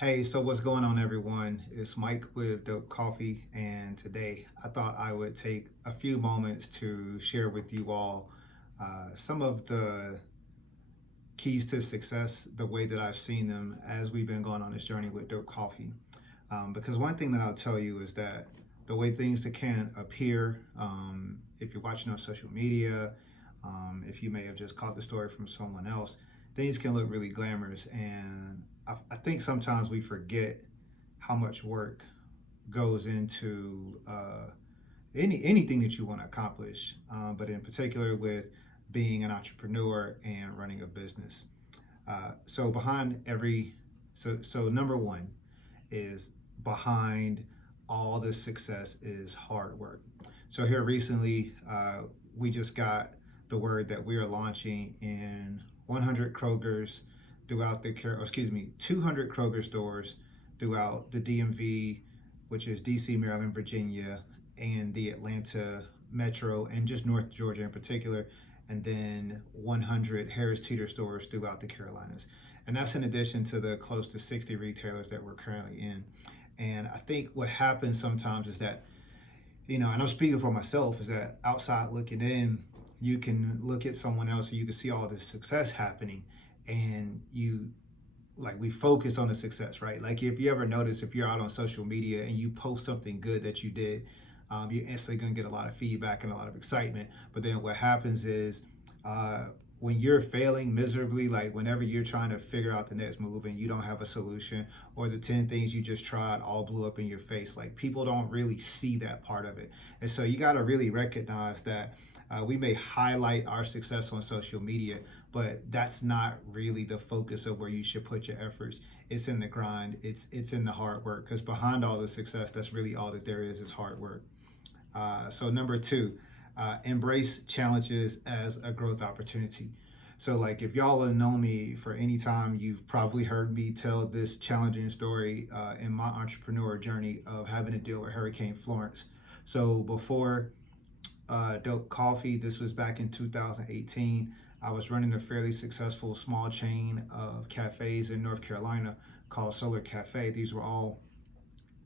Hey, so what's going on, everyone? It's Mike with Dope Coffee, and today I thought I would take a few moments to share with you all some of the keys to success, the way that I've seen them as we've been going on this journey with Dope Coffee. Because one thing that I'll tell you is that the way things that can appear, if you're watching on social media, if you may have just caught the story from someone else, things can look really glamorous. And I think sometimes we forget how much work goes into anything that you want to accomplish, but in particular with being an entrepreneur and running a business. So behind every so number one is behind all the success is hard work. So here recently, we just got the word that we are launching in 100 Kroger's throughout the, 200 Kroger stores throughout the DMV, which is DC, Maryland, Virginia, and the Atlanta metro, and just North Georgia in particular, and then 100 Harris Teeter stores throughout the Carolinas. And that's in addition to the close to 60 retailers that we're currently in. And I think what happens sometimes is that, and I'm speaking for myself, is that outside looking in, you can look at someone else and you can see all this success happening, and we focus on the success, right? Like if you ever notice, if you're out on social media and you post something good that you did, you're instantly going to get a lot of feedback and a lot of excitement. But then what happens is when you're failing miserably, like whenever you're trying to figure out the next move and you don't have a solution, or the 10 things you just tried all blew up in your face, like people don't really see that part of it. And so you got to really recognize that we may highlight our success on social media, but that's not really the focus of where you should put your efforts. It's in the grind, it's in the hard work, because behind all the success, that's really all that there is hard work. So number two, embrace challenges as a growth opportunity. So like if y'all have known me for any time, you've probably heard me tell this challenging story in my entrepreneur journey of having to deal with Hurricane Florence. So before Dope Coffee, this was back in 2018. I was running a fairly successful small chain of cafes in North Carolina called Solar Cafe. These were all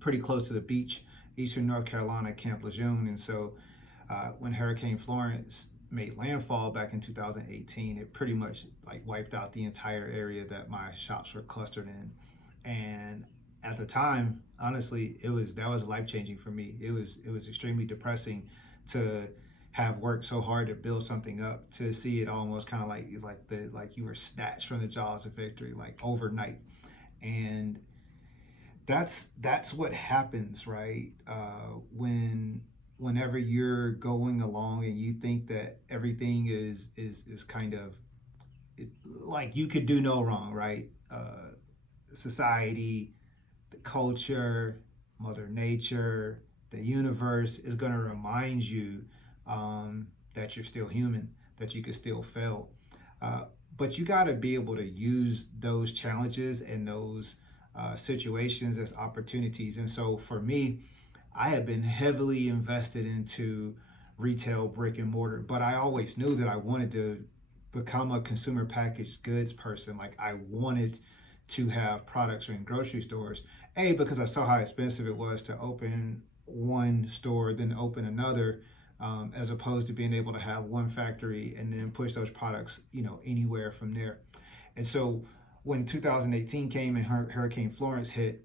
pretty close to the beach, Eastern North Carolina, Camp Lejeune. And so when Hurricane Florence made landfall back in 2018, it pretty much like wiped out the entire area that my shops were clustered in. And at the time, honestly, that was life changing for me. It was extremely depressing to have worked so hard to build something up, to see it almost kind of like you were snatched from the jaws of victory, like overnight. And that's what happens, right? Whenever you're going along and you think that everything is kind of like you could do no wrong, right? Society, the culture, Mother Nature, the universe is going to remind you that you're still human, that you can still fail. But you got to be able to use those challenges and those situations as opportunities. And so for me, I have been heavily invested into retail, brick and mortar, but I always knew that I wanted to become a consumer packaged goods person. Like I wanted to have products in grocery stores, because I saw how expensive it was to open one store, then open another, as opposed to being able to have one factory and then push those products, anywhere from there. And so when 2018 came and Hurricane Florence hit,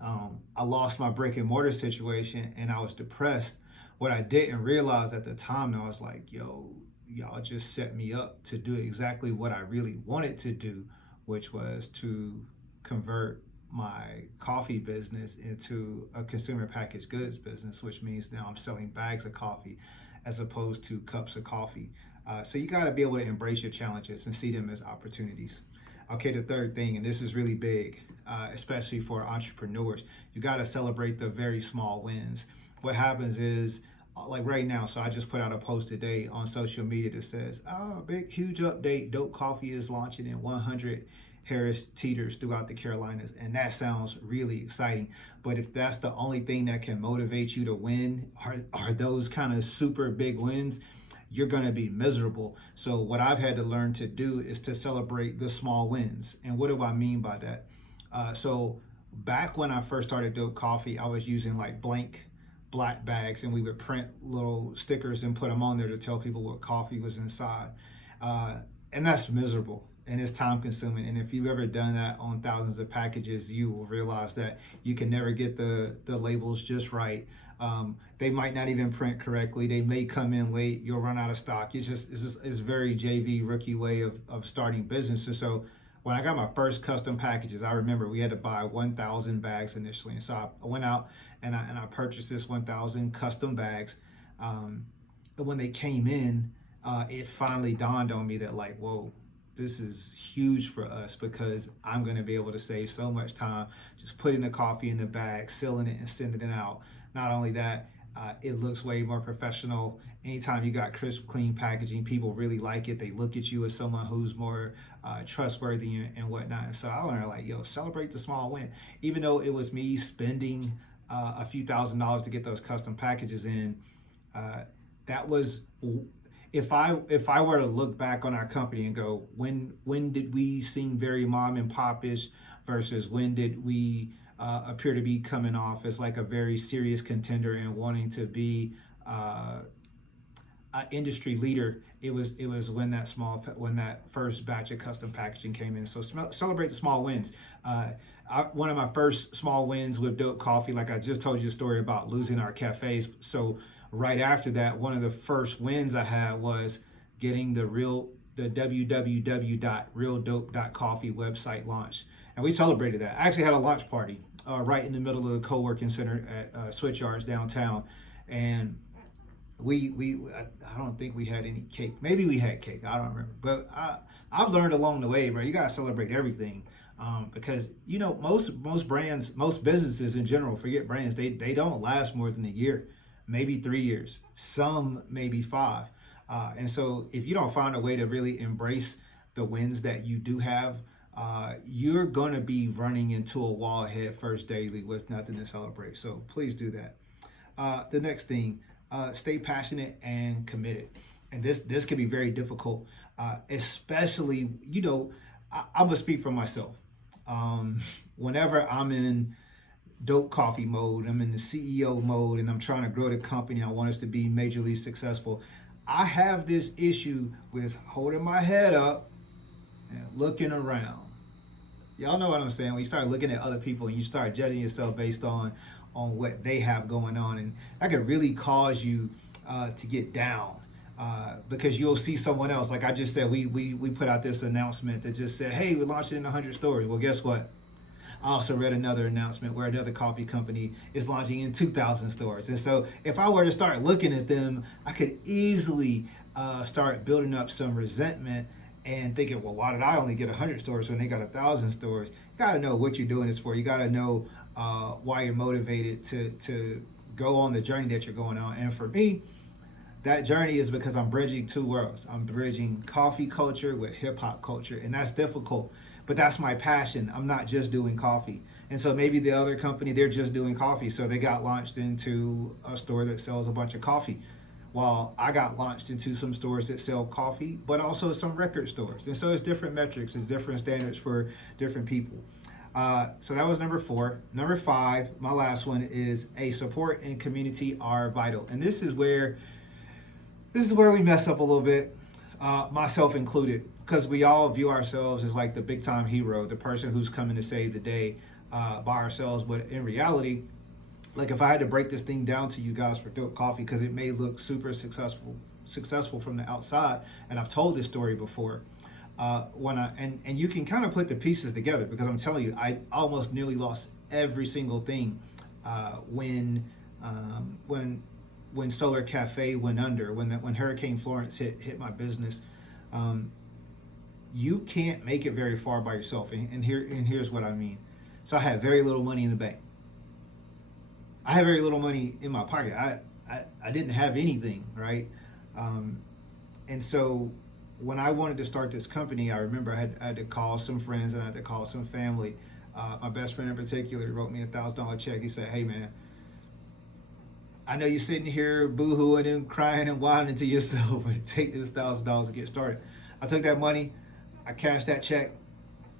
I lost my brick and mortar situation and I was depressed. What I didn't realize at the time, though, I was like, yo, y'all just set me up to do exactly what I really wanted to do, which was to convert my coffee business into a consumer packaged goods business, which means now I'm selling bags of coffee as opposed to cups of coffee. So you got to be able to embrace your challenges and see them as opportunities. Okay, the third thing, and this is really big, especially for entrepreneurs, you got to celebrate the very small wins. What happens is, like right now, so I just put out a post today on social media that says, big, huge update, Dope Coffee is launching in 100 Harris Teeters throughout the Carolinas. And that sounds really exciting. But if that's the only thing that can motivate you to win, are those kind of super big wins, you're going to be miserable. So what I've had to learn to do is to celebrate the small wins. And what do I mean by that? So back when I first started Dope Coffee, I was using like blank black bags, and we would print little stickers and put them on there to tell people what coffee was inside. Uh, and that's miserable and it's time consuming. And if you've ever done that on thousands of packages, you will realize that you can never get the labels just right. They might not even print correctly. They may come in late. You'll run out of stock. It's very JV rookie way of starting business. And so when I got my first custom packages, I remember we had to buy 1,000 bags initially. And so I went out and I purchased this 1,000 custom bags. But when they came in, it finally dawned on me that like, whoa, this is huge for us because I'm going to be able to save so much time just putting the coffee in the bag, sealing it and sending it out. Not only that, it looks way more professional. Anytime you got crisp, clean packaging, people really like it. They look at you as someone who's more trustworthy and whatnot. And so I learned like, yo, celebrate the small win. Even though it was me spending a few $1,000s to get those custom packages in, that was, if I were to look back on our company and go, when did we seem very mom and pop-ish versus when did we appear to be coming off as like a very serious contender and wanting to be an industry leader, it was when that first batch of custom packaging came in. So celebrate the small wins. One of my first small wins with Dope Coffee, like I just told you a story about losing our cafes. So right after that, one of the first wins I had was getting the www.realdope.coffee website launched. And we celebrated that. I actually had a launch party right in the middle of the co-working center at Switch Yards downtown. And I don't think we had any cake. Maybe we had cake. I don't remember. But I've learned along the way, bro, you got to celebrate everything. Because, you know, most brands, most businesses in general, forget brands, they don't last more than a year. Maybe 3 years, some maybe 5. And so if you don't find a way to really embrace the wins that you do have, you're going to be running into a wall head first daily with nothing to celebrate. So please do that. The next thing, stay passionate and committed. And this can be very difficult, especially, you know, I'm going to speak for myself. Whenever I'm in Dope Coffee mode, I'm in the CEO mode, and I'm trying to grow the company, I want us to be majorly successful, I have this issue with holding my head up and looking around. Y'all know what I'm saying? When you start looking at other people and you start judging yourself based on what they have going on, and that could really cause you to get down. Because you'll see someone else, like I just said, we put out this announcement that just said, hey, we're launching in 100 stores. Well, guess what? I also read another announcement where another coffee company is launching in 2,000 stores. And so if I were to start looking at them, I could easily start building up some resentment and thinking, well, why did I only get 100 stores when they got 1,000 stores? You got to know what you're doing this for. You got to know why you're motivated to go on the journey that you're going on. And for me, that journey is because I'm bridging two worlds. I'm bridging coffee culture with hip hop culture, and that's difficult, but that's my passion. I'm not just doing coffee. And so maybe the other company, they're just doing coffee, so they got launched into a store that sells a bunch of coffee, while I got launched into some stores that sell coffee, but also some record stores. And so it's different metrics, it's different standards for different people. So that was number 4. Number 5, my last one, is support and community are vital. And this is where we mess up a little bit, myself included, because we all view ourselves as like the big time hero, the person who's coming to save the day by ourselves. But in reality, like if I had to break this thing down to you guys for Dope Coffee, because it may look super successful from the outside, and I've told this story before, and you can kind of put the pieces together, because I'm telling you, I almost nearly lost every single thing when Solar Cafe went under, when Hurricane Florence hit my business. You can't make it very far by yourself, and here's what I mean. So I had very little money in the bank. I had very little money in my pocket. I didn't have anything, right? And so when I wanted to start this company, I remember I had to call some friends and I had to call some family. My best friend in particular wrote me a $1,000 check. He said, hey man, I know you're sitting here boo-hooing and crying and whining to yourself, but take this $1,000 to get started. I took that money, I cashed that check,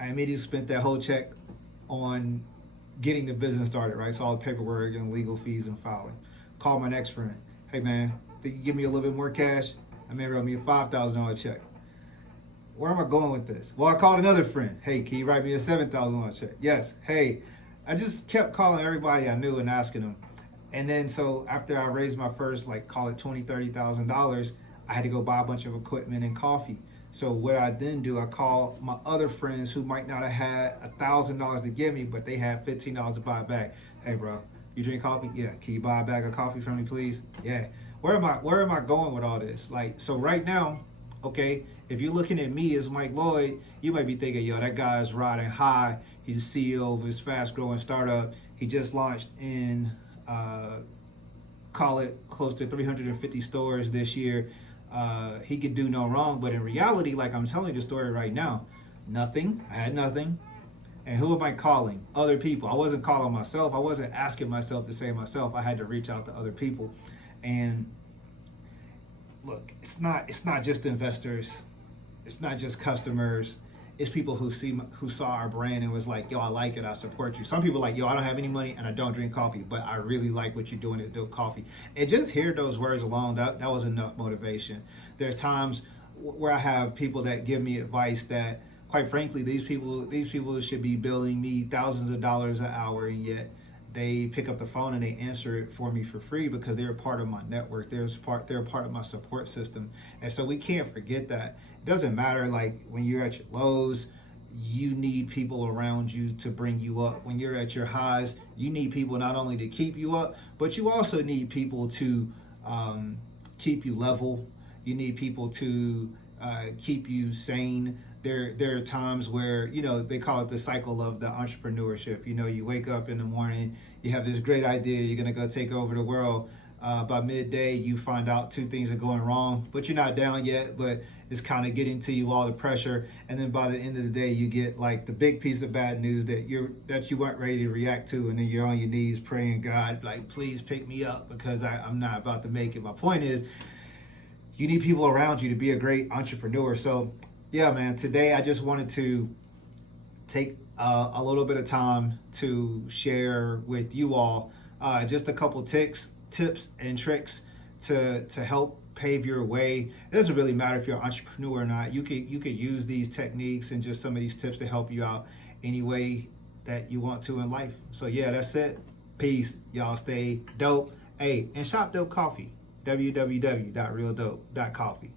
I immediately spent that whole check on getting the business started, right? So all the paperwork and legal fees and filing. Call my next friend. Hey man, think you give me a little bit more cash? I may write me a $5,000 check. Where am I going with this? Well, I called another friend. Hey, can you write me a $7,000 check? Yes. Hey, I just kept calling everybody I knew and asking them. And then so after I raised my first, like call it $20,000, $30,000, I had to go buy a bunch of equipment and coffee. So what I then do, I call my other friends who might not have had $1,000 to give me, but they had $15 to buy a bag. Hey bro, you drink coffee? Yeah. Can you buy a bag of coffee from me, please? Yeah. Where am I going with all this? Like, so right now, okay, if you're looking at me as Mike Lloyd, you might be thinking, yo, that guy is riding high. He's the CEO of his fast growing startup. He just launched in, call it close to 350 stores this year. He could do no wrong, but in reality, like I'm telling you the story right now, nothing. I had nothing. And who am I calling? Other people. I wasn't calling myself. I wasn't asking myself to save myself. I had to reach out to other people. And look, it's not just investors. It's not just customers. It's people who saw our brand and was like, yo, I like it, I support you. Some people like, yo, I don't have any money and I don't drink coffee, but I really like what you're doing to do coffee. And just hear those words alone, that was enough motivation. There's times where I have people that give me advice that, quite frankly, these people should be billing me thousands of dollars an hour, and yet they pick up the phone and they answer it for me for free because they're a part of my network. They're a part of my support system. And so we can't forget that. It doesn't matter, like when you're at your lows, you need people around you to bring you up. When you're at your highs, you need people not only to keep you up, but you also need people to keep you level. You need people to keep you sane. There are times where, they call it the cycle of the entrepreneurship. You wake up in the morning, you have this great idea, you're gonna go take over the world. By midday, you find out 2 things are going wrong, but you're not down yet, but it's kind of getting to you, all the pressure. And then by the end of the day, you get like the big piece of bad news that you weren't ready to react to. And then you're on your knees praying, God, like, please pick me up because I'm not about to make it. My point is, you need people around you to be a great entrepreneur. So yeah, man, today I just wanted to take a little bit of time to share with you all just a couple tips and tricks to help pave your way. It doesn't really matter if you're an entrepreneur or not. You could use these techniques and just some of these tips to help you out any way that you want to in life. So yeah, that's it. Peace. Y'all stay dope. Hey, and shop dope coffee. www.realdope.coffee.